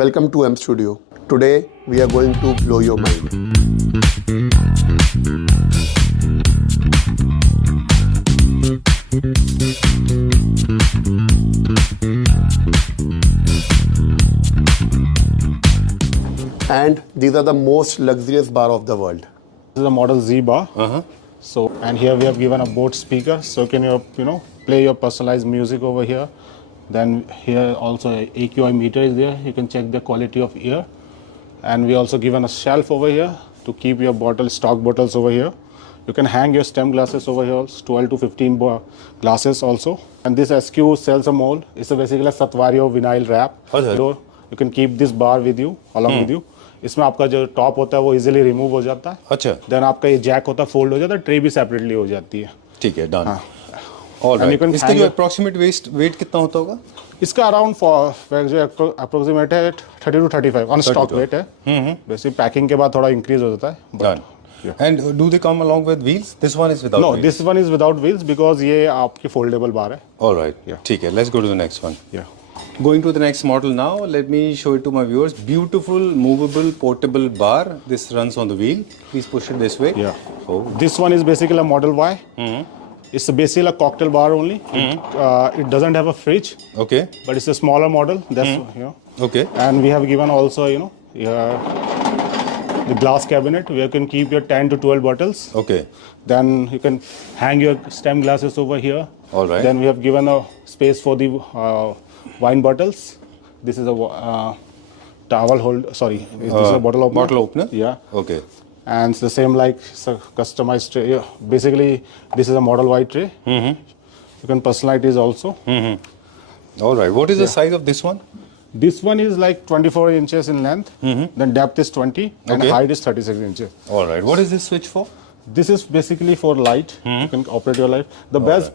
Welcome to M Studio. Today we are going to blow your mind. And these are the most luxurious bar of the world. This is a Model Z bar. So, and here we have given a Bose speaker, so can you play your personalized music over here. Then here also a AQI meter is there. You can check the quality of air. And we also given a shelf over here to keep your stock bottles over here. You can hang your stem glasses over here, 12 to 15 glasses also. And this SQ sells a mold. It's basically a Satvario vinyl wrap. So you can keep this bar with you, along with you. इसमें आपका जो top होता है वो easily remove हो जाता है. अच्छा. देन आपका ये जैक होता है फोल्ड हो जाता है, ट्रे भी सेपरेटली हो जाती है. ठीक है, डन. ऑलराइट. इसका जो अप्रॉक्सीमेट वेट कितना होता होगा? इसका अराउंड जो अप्रोक्सीमेट है 30 to 35 ऑन स्टॉक वेट है. बेसिक पैकिंग के बाद थोड़ा इंक्रीज हो जाता है. Done. And do they come along with wheels? This one is without wheels. No, this one is without wheels because ये आपकी फोल्डेबल बार है. All right. ठीक है. Let's go to the next one. Yeah. Going to the next model now. Let me show it to my viewers. Beautiful, movable, portable bar. This runs on the wheel. Please push it this way. Yeah. Oh. This one is basically a Model Y. It's basically a cocktail bar only. It doesn't have a fridge. Okay. But it's a smaller model. That's Okay. And we have given also the glass cabinet where you can keep your 10 to 12 bottles. Okay. Then you can hang your stem glasses over here. All right. Then we have given a space for the wine bottles. This is a towel hold. Sorry, this is a bottle opener. Bottle opener. Yeah. Okay. And it's the same like it's a customized tray. Yeah. Basically, this is a Model Y tray. You can personalize it also. All right. What is the size of this one? This one is like 24 inches in length. Then depth is 20 and height is 36 inches. All right. What is this switch for? This is basically for light. You can operate your light. The best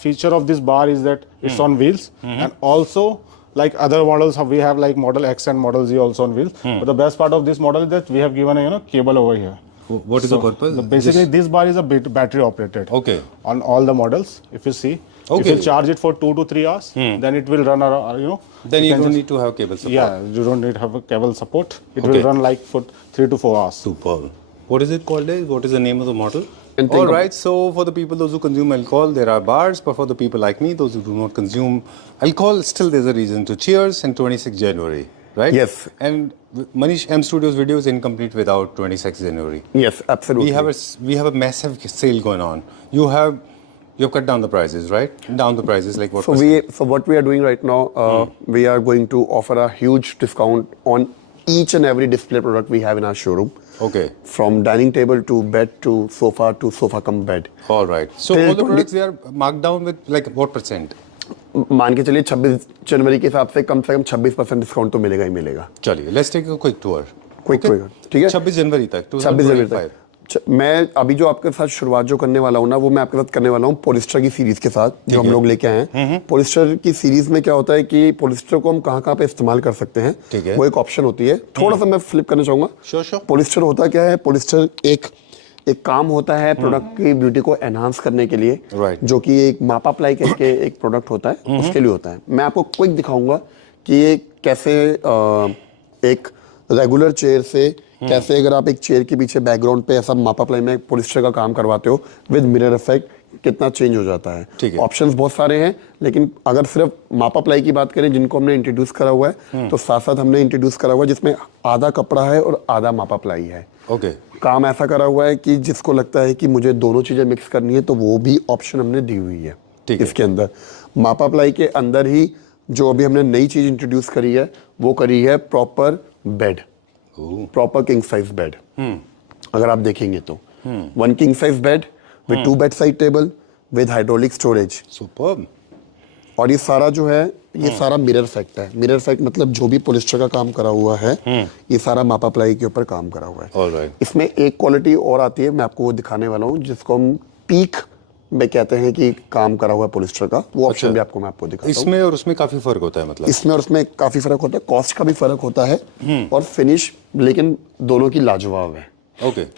feature of this bar is that it's on wheels, and also like other models we have like Model X and Model Z also on wheels. But the best part of this model is that we have given a cable over here. What is the purpose? Basically, this bar is a battery operated. Okay. On all the models, if you see. Okay. If you charge it for 2 to 3 hours, then it will run around, Then you don't need to have cable support. Yeah, you don't need to have a cable support. It will run like for 3 to 4 hours. Superb. What is it called? What is the name of the model? All right. So for the people, those who consume alcohol, there are bars. But for the people like me, those who do not consume alcohol, still there's a reason to cheers and 26 January, right? Yes. And Manish, M Studios video is incomplete without 26 January. Yes, absolutely. We have a massive sale going on. You've cut down the prices, right? Down the prices, like what? So what we are doing right now, we are going to offer a huge discount on each and every display product we have in our showroom. Okay. From dining table to bed to sofa cum bed. All right. So all the products, they are marked down with like what percent? मान के चलिए 26 जनवरी के हिसाब से कम 26% discount तो मिलेगा ही मिलेगा. चलिए, let's take a quick tour. Quick tour. ठीक है. 26 जनवरी तक. 26 जनवरी तक. मैं अभी जो आपके साथ शुरुआत जो करने वाला हूँ ना, वो मैं आपके साथ करने वाला हूँ पॉलिस्टर की सीरीज के साथ जो हम लोग लेके आए हैं. पॉलिस्टर की सीरीज में क्या होता है कि पॉलिस्टर को हम कहाँ पे इस्तेमाल कर सकते हैं, वो एक ऑप्शन होती है. थोड़ा सा मैं फ्लिप करना चाहूंगा. श्योर. पॉलिस्टर होता क्या है? पॉलिस्टर एक काम होता है प्रोडक्ट की ब्यूटी को एनहांस करने के लिए, जो कि एक मापा अप्लाई करके एक प्रोडक्ट होता है, उसके लिए होता है. मैं आपको क्विक दिखाऊंगा कि ये कैसे एक रेगुलर चेयर से कैसे अगर आप एक चेयर के पीछे बैकग्राउंड पे ऐसा मापा अप्लाई में पॉलिस्टर का काम करवाते हो विद मिरर इफेक्ट, कितना चेंज हो जाता है. ऑप्शंस बहुत सारे हैं, लेकिन अगर सिर्फ मापा अप्लाई की बात करें जिनको हमने इंट्रोड्यूस करा हुआ है, तो साथ साथ हमने इंट्रोड्यूस करा हुआ है जिसमें आधा कपड़ा है और आधा मापा अप्लाई है. काम ऐसा करा हुआ है कि जिसको लगता है कि मुझे दोनों चीजें मिक्स करनी है, तो वो भी ऑप्शन हमने दी हुई है. इसके अंदर मापा अप्लाई के अंदर ही जो अभी हमने नई चीज इंट्रोड्यूस करी है, वो करी है proper bed, proper king size bed. अगर आप देखेंगे तो 1 king size bed with 2 bed side table with hydraulic storage. Superb. और ये सारा जो है, ये सारा मिरर इफेक्ट है. मिरर इफेक्ट मतलब जो भी पॉलिस्टर का काम करा हुआ है, ये सारा मापा अप्लाई के ऊपर काम करा हुआ है. Alright. इसमें एक क्वालिटी और आती है, मैं आपको वो दिखाने वाला हूँ, जिसको हम पीक में कहते हैं कि काम करा हुआ है पॉलिस्टर का. वो ऑप्शन भी मैं आपको दिखाता हूँ. इसमें और उसमें काफी फर्क होता है, मतलब इसमें और उसमें काफी फर्क होता है. कॉस्ट का भी फर्क होता है और फिनिश, लेकिन दोनों की लाजवाब है.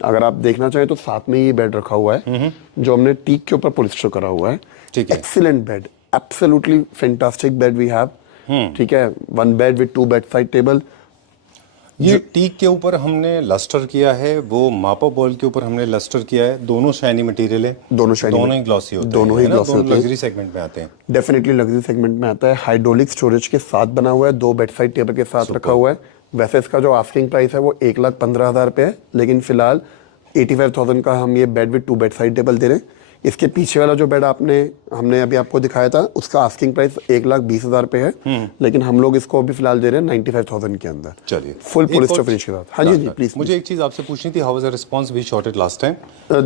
अगर आप देखना चाहें तो साथ में ये बेड रखा हुआ है जो हमने टीक के ऊपर पॉलिस्टर करा हुआ है. Excellent bed, absolutely fantastic bed we have. ठीक है, 1 bed with 2 bed side table. ये टीक के ऊपर हमने लस्टर किया है, वो मापा बॉल के ऊपर हमने लस्टर किया है। दोनों शाइनी मटेरियल है, दोनों shiny दोनों ही ग्लॉसी होते हैं, दोनों ही है ना? glossy दोनों होते हैं। लग्जरी सेगमेंट में आते हैं। डेफिनेटली लग्जरी सेगमेंट में आता है। हाइड्रोलिक स्टोरेज के साथ बना हुआ है, 2 बेड साइड टेबल के साथ रखा हुआ है। वैसे इसका जो आस्किंग प्राइस है वो 1,15,000 रुपये है, लेकिन फिलहाल 85,000 का हम ये bed with 2 bed side table दे रहे हैं। इसके पीछे वाला जो बेड हमने अभी आपको दिखाया था, उसका आस्किंग प्राइस 1,20,000 रुपये है, लेकिन हम लोग इसको अभी फिलहाल दे रहे हैं 95,000 के अंदर। चलिए, फुल एक पॉलिस्टर और- फिनिश के साथ। हाँ जी प्लीज। मुझे एक चीज आपसे पूछनी थी, how was the response? We shot it last time.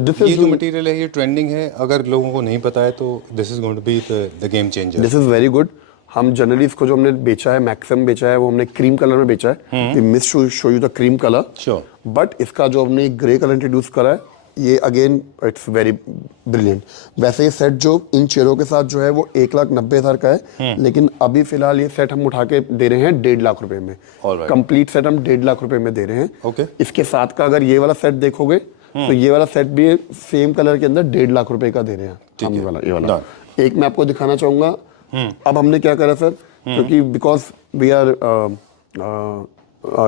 This ये इज जो मटेरियल है ये ट्रेंडिंग है, अगर लोगों को नहीं पता है तो this is going to be the game changer. This is very good. हम जनरली इसको जो हमने बेचा है, मैक्सिमम बेचा है, वो हमने क्रीम कलर में बेचा है। We miss show you the cream colour, Sure. But इसका जो हमने ग्रे कलर इंट्रोड्यूस करा है, ये अगेन इट्स वेरी ब्रिलियंट। वैसे ये सेट जो इन चेयरों के साथ जो है वो 1,90,000 का है, लेकिन अभी फिलहाल ये सेट हम उठा के दे रहे हैं 1.5 लाख रुपए में। Alright. कंप्लीट सेट हम 1.5 लाख रुपए में दे रहे हैं। Okay. इसके साथ का अगर ये वाला सेट देखोगे तो ये वाला सेट भी सेम कलर के अंदर 1.5 लाख रुपए का दे रहे हैं हम। ये वाला एक मैं आपको दिखाना चाहूंगा। अब हमने क्या करा सर, क्योंकि because we are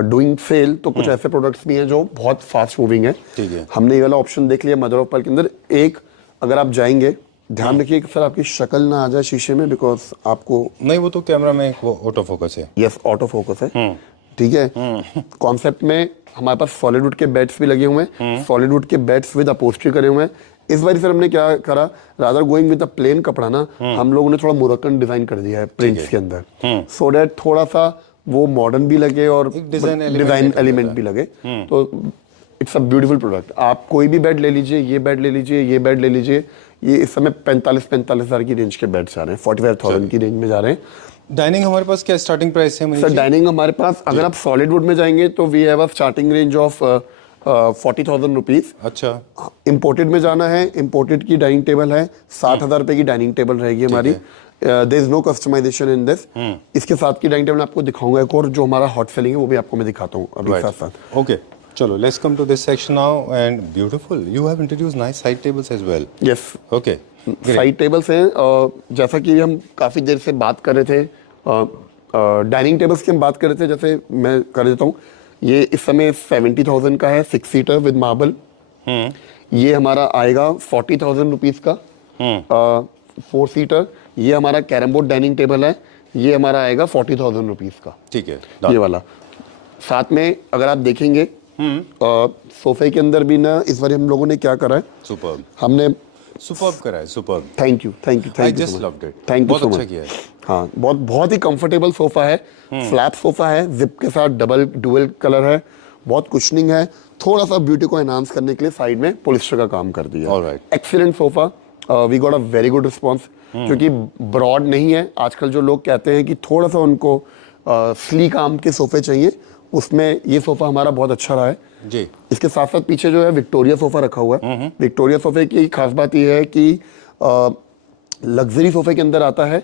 doing sale, तो कुछ ऐसे प्रोडक्ट्स भी हैं जो बहुत फास्ट मूविंग है। ठीक है। हमने ये वाला ऑप्शन देख लिया मदर ऑफ पर्ल के अंदर। एक अगर आप जाएंगे, ध्यान रखिए कि सर आपकी शक्ल ना आ जाए शीशे में, बिकॉज आपको नहीं, वो तो कैमरा में एक ऑटो फोकस है। यस ऑटो फोकस है, ठीक है। कॉन्सेप्ट में हमारे पास सॉलिडवुड के बेड्स भी लगे हुए हैं, सॉलिडवुड के बेड्स विद अपोस्ट्री करे हुए हैं। इस बार सर हमने क्या करा, rather going with a plain कपड़ा ना, हम लोगों ने थोड़ा मोरक्कन डिजाइन कर दिया है प्रिंट्स के अंदर, सो दैट थोड़ा सा वो मॉडर्न भी लगे और डिजाइन एलिमेंट भी लगे। तो इट्स अ ब्यूटीफुल प्रोडक्ट। आप कोई भी बेड ले लीजिए, ये बेड ले लीजिए, ये बेड ले लीजिए। ये इस समय 45,000 हज़ार की रेंज के बेड्स आ रहे हैं, 45,000 की रेंज में जा रहे हैं। डाइनिंग हमारे पास क्या स्टार्टिंग प्राइस है? सर डाइनिंग हमारे पास, अगर आप सॉलिड वुड में जाएंगे तो we have a starting range of 40,000 rupees. अच्छा, इंपोर्टेड में जाना है, इंपोर्टेड की डाइनिंग टेबल है 60,000 रुपए की डाइनिंग टेबल रहेगी हमारी। There is no customisation in this. इसके साथ की डाइनिंग टेबल आपको दिखाऊंगा एक और, जो हमारा हॉट सेलिंग है वो भी आपको मैं दिखाता हूँ अभी साथ साथ। ओके, चलो let's come to this section now. And beautiful, you have introduced nice side tables as well. Yes, okay, side tables हैं। जैसा कि हम काफ़ी देर से बात कर रहे थे, डाइनिंग टेबल्स की हम बात कर रहे थे, जैसे मैं कर देता हूँ। ये इस समय 70,000 का है, 6 सीटर विद मार्बल। ये हमारा आएगा 40,000 रुपीज़ का 4 सीटर। ये हमारा कैरम बोर्ड डाइनिंग टेबल है, ये हमारा आएगा 40,000 रुपीज़ का। ठीक है, ये वाला। साथ में अगर आप देखेंगे सोफे के अंदर भी ना, इस बार हम लोगों ने क्या करा है, सुपर्ब, हमने सुपर्ब करा है, superb. Thank you I just loved it. Thank you बहुत सो अच्छा मच। किया है। हाँ, बहुत ही कंफर्टेबल सोफा है। फ्लैप सोफा है, जिप के साथ डुअल कलर है, बहुत कुशनिंग है। थोड़ा सा ब्यूटी को एनहांस करने के लिए साइड में पॉलिस्टर का काम कर दिया। Alright. Excellent sofa, we got a very good response. क्योंकि ब्रॉड नहीं है, आजकल जो लोग कहते हैं कि थोड़ा सा उनको स्लीक आर्म के सोफे चाहिए, उसमें ये सोफा हमारा बहुत अच्छा रहा है जी। इसके साथ साथ पीछे जो है विक्टोरिया सोफा रखा हुआ है। विक्टोरिया सोफे की खास बात यह है कि लग्जरी सोफे के अंदर आता है,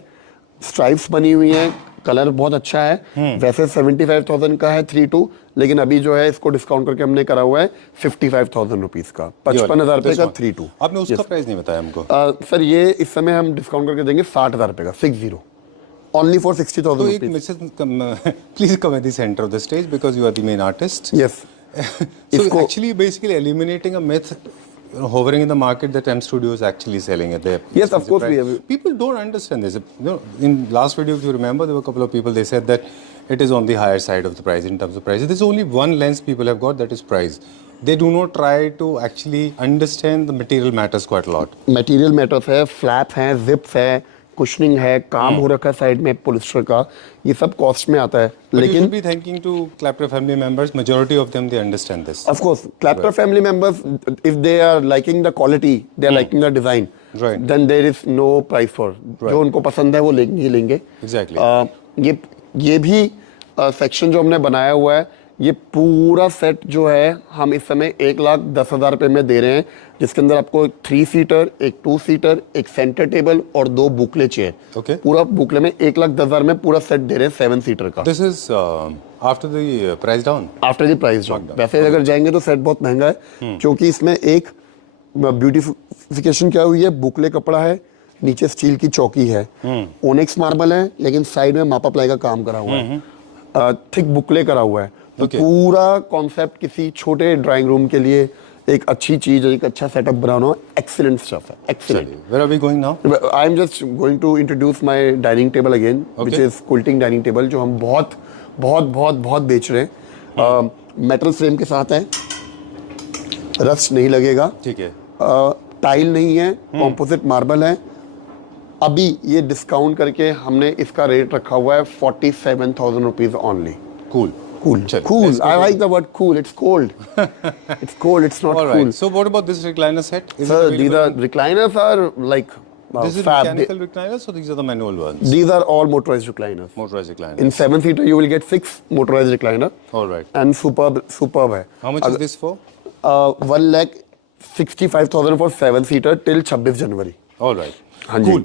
स्ट्राइप्स बनी हुई हैं, कलर बहुत अच्छा है। वैसे 75,000 का है 3-2, लेकिन अभी जो है इसको डिस्काउंट करके हमने करा हुआ है 55,000 रुपीज का, 55,000 रुपए का 3-2। आपने उसका प्राइस नहीं बताया हमको। सर ये इस समय हम डिस्काउंट करके देंगे 60,000 रुपए का, 60 ओनली फॉर 60,000 तो एक rupees. Mrs please come at the centre of the stage because you are the main artist. Yes, So actually basically eliminating a myth hovering in the market that M Studio is actually selling at their Yes, of course we have. People don't understand this. You know, in last video, if you remember, there were a couple of people, they said that it is on the higher side of the price in terms of price. There's only one lens people have got, that is price. They do not try to actually understand the material matters quite a lot. Material matters है, flap है, zips है, cushioning है, काम हो रखा है side में polyester का, ये सब कॉस्ट में आता है। But you लेकिन should be thanking to Clapper family members. Majority of them, they understand this. of course Clapper family members, if they are liking the quality, they are liking the design, Right. then there is no price for, जो उनको पसंद है वो लेंगे ही लेंगे। Exactly. ये भी section जो हमने बनाया हुआ है, ये पूरा सेट जो है हम इस समय 1,10,000 रुपए में दे रहे हैं, जिसके अंदर आपको 3 सीटर, एक 2 सीटर, एक सेंटर टेबल और 2 बुकले चेयर। Okay. पूरा बुकले में 1,10,000 में पूरा सेट दे रहे हैं 7 सीटर का। This is after the price down. After the price drop. वैसे अगर जाएंगे तो सेट बहुत महंगा है, क्योंकि इसमें एक ब्यूटिफिकेशन क्या हुई है, बुकले कपड़ा है, नीचे स्टील की चौकी है, ओनिक्स मार्बल है, लेकिन साइड में मापा प्लाई का काम करा हुआ है, थिक बुकले करा हुआ है। तो पूरा कॉन्सेप्ट किसी छोटे ड्राइंग रूम के लिए एक अच्छी चीज, एक अच्छा सेटअप बनाना, एक्सीलेंट स्टफ है, excellent. Where are we going now? I am just going to introduce my dining table again, which is quilting dining table, जो हम बहुत बहुत बहुत बहुत बेच रहे हैं। मेटल फ्रेम के साथ है, रस्ट नहीं लगेगा, ठीक है। टाइल नहीं है, कॉम्पोजिट मार्बल है। अभी ये डिस्काउंट करके हमने इसका रेट रखा हुआ है 47,000 rupees only. Cool. Cool. Chalo, Cool. let's go I to- like the word cool. It's cold. It's cold. It's not All cool. right. So what about this recliner set? Is Sir, it these available? are recliners are like This is fab. mechanical recliners, so these are the manual ones. These are all motorized recliners. Motorized recliners. In 7-seater, you will get 6 motorized recliner. All right. And superb है. How much is this for? 1,65,000 for 7-seater till 26 January. All right. हाँ जी. Cool.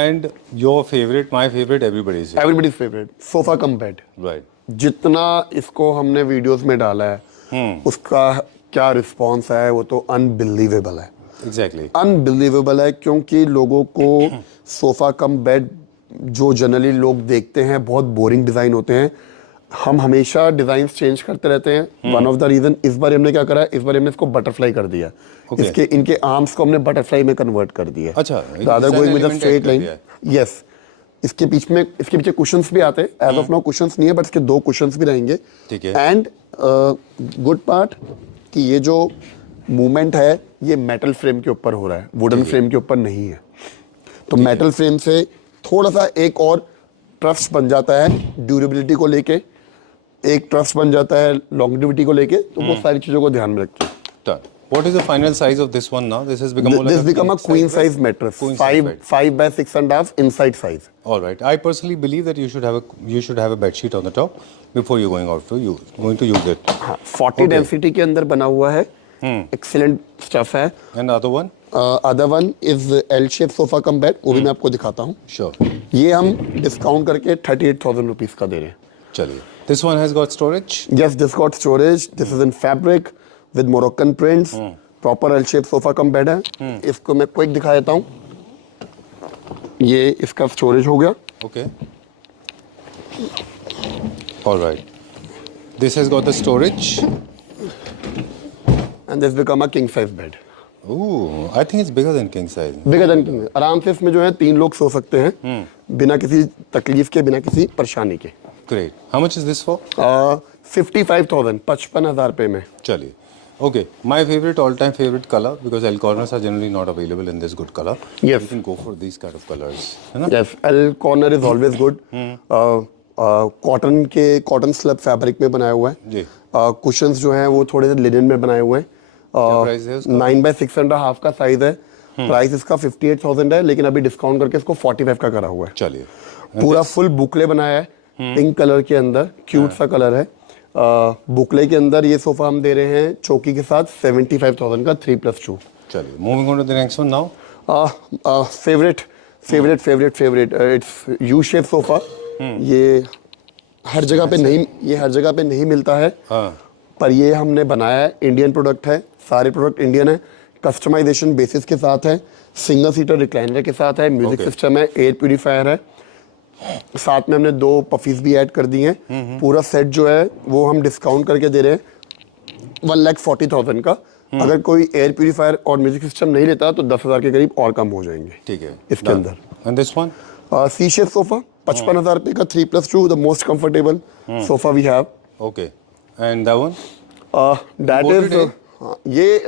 And your favorite, my favorite, everybody's here. Everybody's favorite. Sofa cum bed. Right. जितना इसको हमने videos में डाला है, उसका क्या रिस्पॉन्स है वो तो अनबिलीवेबल है। Exactly. अनबिलीवेबल है, क्योंकि लोगों को सोफा कम बेड जो जनरली लोग देखते हैं बहुत बोरिंग डिजाइन होते हैं। हम हमेशा डिजाइन चेंज करते रहते हैं। वन ऑफ द रीजन, इस बार हमने क्या करा, इस बार हमने इसको बटरफ्लाई कर दिया। इसके इनके आर्म्स को हमने बटरफ्लाई में कन्वर्ट कर दिया। अच्छा, rather going with a element straight add कर लाइन। दिया है। यस, इसके पीछे कुशंस भी आते हैं। एज ऑफ नाउ कुशंस नहीं है, बट इसके 2 कुशंस भी रहेंगे। ठीक है। एंड गुड पार्ट कि ये जो मूवमेंट है ये मेटल फ्रेम के ऊपर हो रहा है, वुडन फ्रेम के ऊपर नहीं है। तो मेटल फ्रेम से थोड़ा सा एक और ट्रस्ट बन जाता है ड्यूरेबिलिटी को लेके, एक ट्रस्ट बन जाता है लॉन्गेविटी को लेके। तो वो सारी चीजों को ध्यान में रखिए। Done. What is the final size of this one now? This has become more like This become a queen size mattress, Queen size bed. 5 by 6.5 inside size. All right. I personally believe that you should have a bed sheet on the top before you're going to use it. हाँ, 40 density के अंदर बना हुआ है, excellent stuff है। And other one? Other one is L shape sofa cum bed, वो भी मैं आपको दिखाता हूँ। Sure. ये हम डिस्काउंट करके 38,000 रुपीज का दे रहे हैं। चलिए. This one has got storage. Yes, this got storage. This is in fabric with Moroccan prints. Proper L shape sofa cum bed है। इसको मैं क्विक दिखा देता हूँ। ये इसका स्टोरेज हो गया। Okay. All right. This has got the storage. And this become a king size bed. Ooh, I think it's bigger than king size. Bigger than king. आराम से इसमें जो है 3 लोग सो सकते हैं, बिना किसी तकलीफ के, बिना किसी परेशानी के। Great. How much is this for? 55,000, 55,000 रुपए में। Chaliye. Okay, my favorite, all-time favorite color, because L corners are generally not available in this good color. Yes. You can go for these kind of colors. है ना? Yes, L corner is always good. Cotton slub fabric में बनाया हुआ है। जी। Cushions जो हैं वो थोड़े से लिनन में बनाए हुए हैं। क्या प्राइस है उसका? 9 by 6.5 का साइज है। प्राइस इसका 58,000 है, लेकिन अभी डिस्काउंट करके इसको 45 का करा हुआ है। चलिए. पूरा फुल बुकले बनाया है, पिंक कलर के अंदर, क्यूट सा कलर है। बुकले के अंदर ये सोफा हम दे रहे हैं चौकी के साथ 75,000 का 3+2। चलिए. Moving on to the next one now. Favourite it's U shape sofa. ये हर जगह पे नहीं मिलता है। पर ये हमने बनाया है, इंडियन प्रोडक्ट है, सारे प्रोडक्ट इंडियन है, कस्टमाइजेशन बेसिस के साथ है, सिंगल सीटर रिक्लाइनर के साथ है, म्यूजिक सिस्टम है, एयर प्यूरीफायर है, साथ में हमने 2 पफीज भी ऐड कर दिए हैं। पूरा सेट जो है वो हम डिस्काउंट करके दे रहे हैं 1,40,000 का। अगर कोई एयर प्यूरीफायर और म्यूजिक सिस्टम नहीं लेता तो 10,000 के करीब और कम हो जाएंगे। ठीक है. इसके अंदर And this one? C shape sofa 55,000 रुपए का 3+2, the most comfortable sofa we have. Okay. And that one? That Imported is ये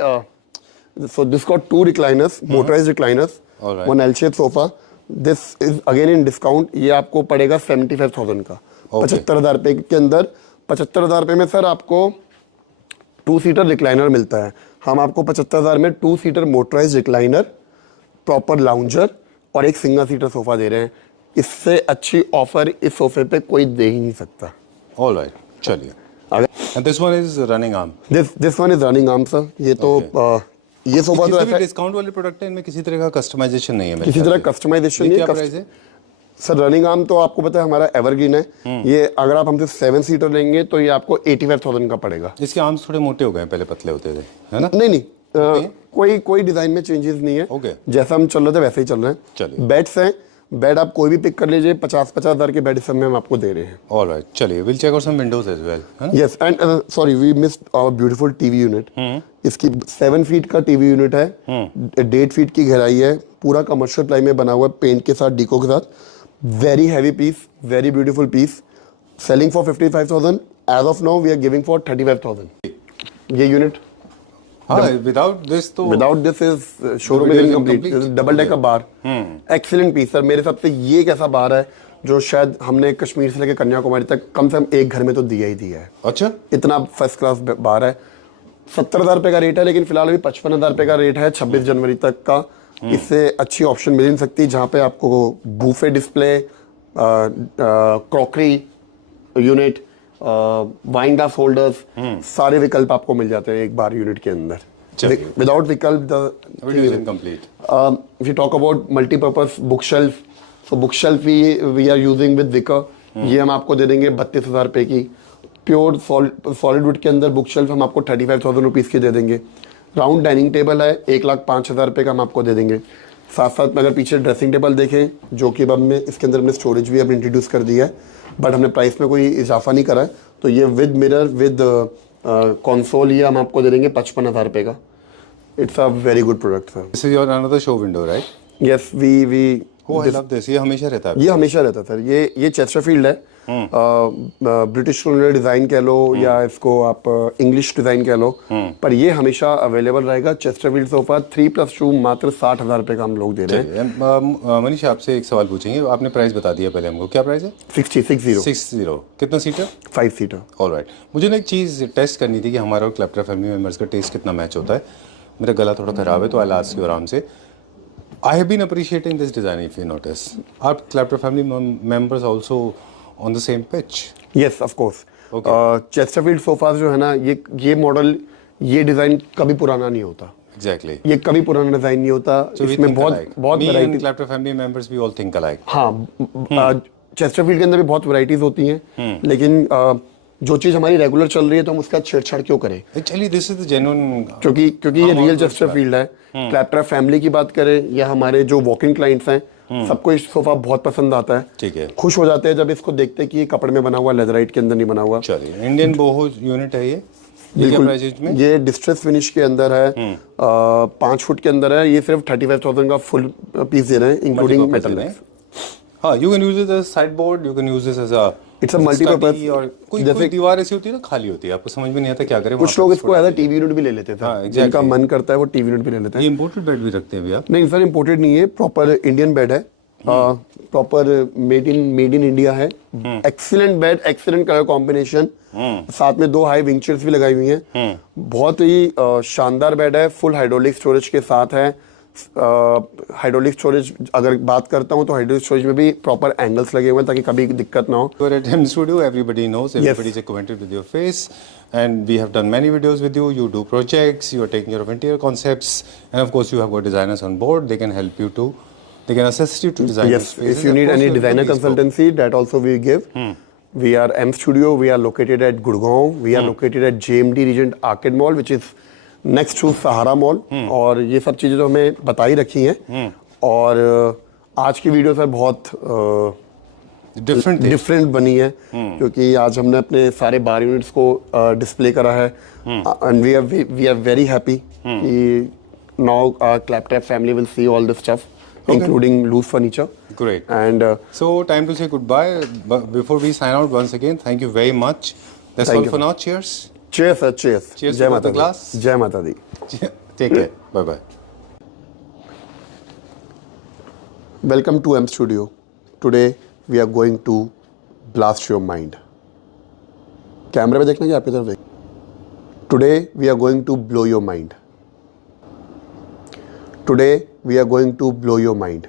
so this got 2 recliners, motorized recliners, All right. 1 L-shaped sofa. This is again in discount. ये आपको पड़ेगा 75,000 का। 75,000 रुपए के अंदर 75,000 रुपए में सर आपको 2 सीटर रिक्लाइनर मिलता है। हम आपको 75,000 में 2 seater motorise recliner, proper lounger और एक सिंगल सीटर सोफा दे रहे हैं। इससे अच्छी ऑफर इस सोफे पे कोई दे ही नहीं सकता। All right. चलिए. And this one is running arm. This one is running arm sir. ये तो ये सोफा तो ऐसा डिस्काउंट वाले प्रोडक्ट है, इनमें किसी तरह का कस्टमाइजेशन नहीं है मेरे किसी ख्याल तरह से. कस्टमाइजेशन ये नहीं क्या है। प्राइस है? सर रनिंग आर्म तो आपको पता है हमारा एवरग्रीन है। ये अगर आप हमसे 7 सीटर लेंगे तो ये आपको 85,000 का पड़ेगा। इसके आर्म्स थोड़े मोटे हो गए हैं, पहले पतले होते थे, है ना? नहीं कोई डिजाइन में चेंजेस नहीं है। Okay. जैसा हम चल रहे थे वैसे ही चल रहे हैं। चलिए। बेड्स हैं, बेड आप कोई भी पिक कर लीजिए, 50 हज़ार के बेड इस समय हम आपको दे रहे हैं। ऑलराइट, चलिए will check out some windows as well. Yes and sorry we missed our beautiful TV unit. इसकी 7 फीट का टीवी यूनिट है, 1.5 फीट की गहराई है, पूरा कमर्शियल प्लाई में बना हुआ है, पेंट के साथ, डीको के साथ। Very heavy piece, very beautiful piece, selling for 55,000। As of now we are giving for 35,000 ये यूनिट। हाँ, विदाउट दिस तो without this is showroom is incomplete. Double decker bar, excellent piece sir. मेरे हिसाब से ये एक ऐसा बार है जो शायद हमने कश्मीर से लेकर कन्याकुमारी तक कम से कम एक घर में तो दिया ही दिया है। अच्छा, इतना फर्स्ट क्लास बार है। 70,000 रुपए का रेट है, लेकिन फिलहाल अभी 55,000 रुपए का रेट है 26 जनवरी तक का। इससे अच्छी ऑप्शन मिल नहीं सकती, जहाँ पे आपको buffet display, crockery unit, wine glass holders, सारे विकल्प आपको मिल जाते हैं एक बार यूनिट के अंदर। विदाउट विकल्प if you talk about multi-purpose bookshelf, so bookshelf we are using with wicker, ये हम आपको दे देंगे 32,000 रुपए की। प्योर सॉलिड वुड के अंदर बुकशेल्फ हम आपको 35,000 रुपीज़ की दे देंगे। राउंड डाइनिंग टेबल है, 1,05,000 रुपये का हम आपको दे देंगे। साथ साथ में अगर पीछे ड्रेसिंग टेबल देखें, जो कि अब हमने इसके अंदर हमने स्टोरेज भी अब इंट्रोड्यूस कर दिया है, बट हमने प्राइस में कोई इजाफा नहीं करा है। तो ये विद मिरर विद कंसोल ये हम आपको दे देंगे 55,000 रुपये का। It's a very good product sir. This is your another show window right? Yes we oh I love this. ये हमेशा रहता है? ये हमेशा रहता है सर। ये चेस्टरफील्ड है, ब्रिटिश कॉलोनियल डिजाइन कह लो या इसको आप इंग्लिश डिजाइन कह लो, पर ये हमेशा अवेलेबल रहेगा। चेस्टरफील्ड सोफा 3+2 मात्र 60,000 रुपए का हम लोग दे रहे हैं। मनीष आपसे एक सवाल पूछेंगे, आपने प्राइस बता दिया पहले हमको, क्या प्राइस है? 60। कितना सीटर? 5 सीटर। ऑलराइट, मुझे ना एक चीज़ टेस्ट करनी थी कि हमारा और क्लैप्टर फैमिली मेम्बर्स का टेस्ट कितना मैच होता है। मेरा गला थोड़ा खराब है तो आई आस्क यू आराम से। I have been appreciating this design if you notice. Are Clapter family members also on the same pitch? Yes, of course. Okay. Chesterfield sofas जो है ना, ये मॉडल, ये डिजाइन कभी पुराना नहीं होता। Exactly. ये कभी पुराना डिजाइन नहीं होता। So इसमें बहुत Me and Clapter family members we all think alike. हाँ, चेस्टरफील्ड के अंदर भी बहुत वैरायटीज होती हैं, लेकिन जो चीज हमारी रेगुलर चल रही है तो हम उसका छेड़छाड़ क्यों करें? Actually, this is the genuine. क्योंकि ये रियल चेस्टरफील्ड है। क्लैप्टर फैमिली की बात करें या हमारे जो वॉकिंग क्लाइंट्स हैं, सबको इस सोफा बहुत पसंद आता है। ठीक है। खुश हो जाते हैं जब इसको देखते हैं कि ये कपड़े में बना हुआ, लेदराइट के अंदर नहीं बना हुआ। चलिए, इंडियन बोहो यूनिट है ये? बिल्कुल। प्राइस में ये डिस्ट्रेस फिनिश के अंदर है, 5 फुट के अंदर है। ये सिर्फ 35,000 का फुल पीस दे रहे हैं, इंक्लूडिंग मेटल। हाँ, you can use it as sideboard, you can use this as a It's a multi-purpose। study और कोई दीवार ऐसी होती है ना खाली होती है, आपको समझ में नहीं आता क्या करें। कुछ लोग इसको एज अ टीवी यूनिट भी ले लेते हैं, जिनका मन करता है वो टीवी यूनिट भी ले लेते हैं। ये इंपोर्टेड बेड भी रखते हैं भैया? नहीं सर, इंपोर्टेड नहीं है, प्रॉपर इंडियन बेड है, प्रॉपर मेड इन इंडिया है। Excellent bed, excellent colour combination, साथ में 2 हाई विंग चेयर्स भी लगाई हुई हैं। बहुत ही शानदार बेड है, फुल हाइड्रोलिक स्टोरेज के साथ है। हाइड्रोलिक स्टोरेज अगर बात करता हूं तो हाइड्रोलिक स्टोरेज में भी प्रॉपर एंगल्स लगे हुए हैं ताकि कभी दिक्कत ना हो। At M Studio, everybody knows, everybody is acquainted with your face, and we have done many videos with you. You do projects, you are taking care of interior concepts, and of course you have got designers on board. They can help you to, they can assist you to design. Yes, if you need any designer consultancy, that also we give. We are M Studio. We are located at Gurgaon. We are located at JMD Regent Arcade Mall, which is next to Sahara mall. और ये सब चीज़ें तो हमें बताई रखी हैं। और आज की वीडियो सर बहुत डिफरेंट बनी है, क्योंकि आज हमने अपने सारे बार यूनिट्स को डिस्प्ले करा है। And we are very happy कि now Clapter family will see all this stuff, including loose furniture. Great. And so time to say goodbye. But before we sign out once again, thank you very much. That's all for now. Cheers. Cheers, sir. Cheers. Cheers. Jai Mata Di. Jai Mata Di. Take care. Bye bye. Welcome to M Studio. Today we are going to blast your mind. कैमरे में देखना कि आपकी तरफ देख। Today we are going to blow your mind. Today we are going to blow your mind.